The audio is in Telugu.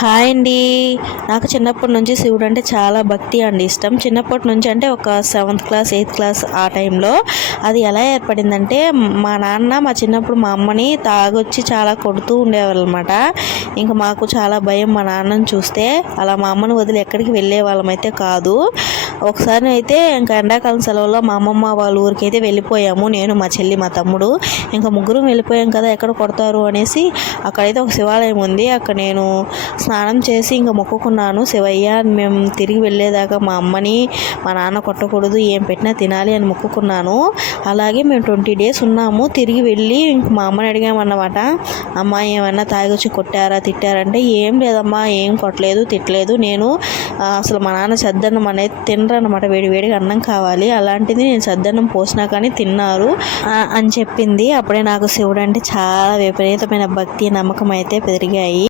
హాయ్ అండి. నాకు చిన్నప్పటి నుంచి శివుడు అంటే చాలా భక్తి అండి. ఇష్టం. చిన్నప్పటి నుంచి అంటే ఒక సెవెంత్ క్లాస్ ఎయిత్ క్లాస్ ఆ టైంలో అది ఎలా ఏర్పడిందంటే మా నాన్న మా చిన్నప్పుడు మా అమ్మని తాగొచ్చి చాలా కొడుతూ ఉండేవాళ్ళు అనమాట ఇంకా మాకు చాలా భయం మా నాన్నని చూస్తే. అలా మా అమ్మని వదిలి ఎక్కడికి వెళ్ళే వాళ్ళం అయితే కాదు. ఒకసారి అయితే ఇంకా ఎండాకాలం సెలవుల్లో మా అమ్మమ్మ వాళ్ళ ఊరికి అయితే వెళ్ళిపోయాము. నేను మా చెల్లి మా తమ్ముడు. ఇంకా ముగ్గురం వెళ్ళిపోయాం కదా ఎక్కడ కొడతారు అనేసి అక్కడైతే ఒక శివాలయం ఉంది. అక్కడ నేను స్నానం చేసి ఇంకా మొక్కుకున్నాను. శివయ్య మేము తిరిగి వెళ్ళేదాకా మా అమ్మని మా నాన్న కొట్టకూడదు ఏం పెట్టినా తినాలి అని మొక్కుకున్నాను. అలాగే మేము ట్వంటీ డేస్ ఉన్నాము. తిరిగి వెళ్ళి ఇంక మా అమ్మని అడిగామన్నమాట. అమ్మ ఏమన్నా తాగొచ్చి కొట్టారా తిట్టారంటే ఏం లేదమ్మా ఏం కొట్టలేదు తిట్టలేదు. నేను అసలు మా నాన్న సద్దన్నం అనేది తినరనమాట వేడి వేడిగా అన్నం కావాలి. అలాంటిది నేను సద్దన్నం పోసినా కానీ తిన్నారు. అని చెప్పింది. అప్పుడే నాకు శివుడు అంటే చాలా విపరీతమైన భక్తి నమ్మకం అయితే పెరిగాయి.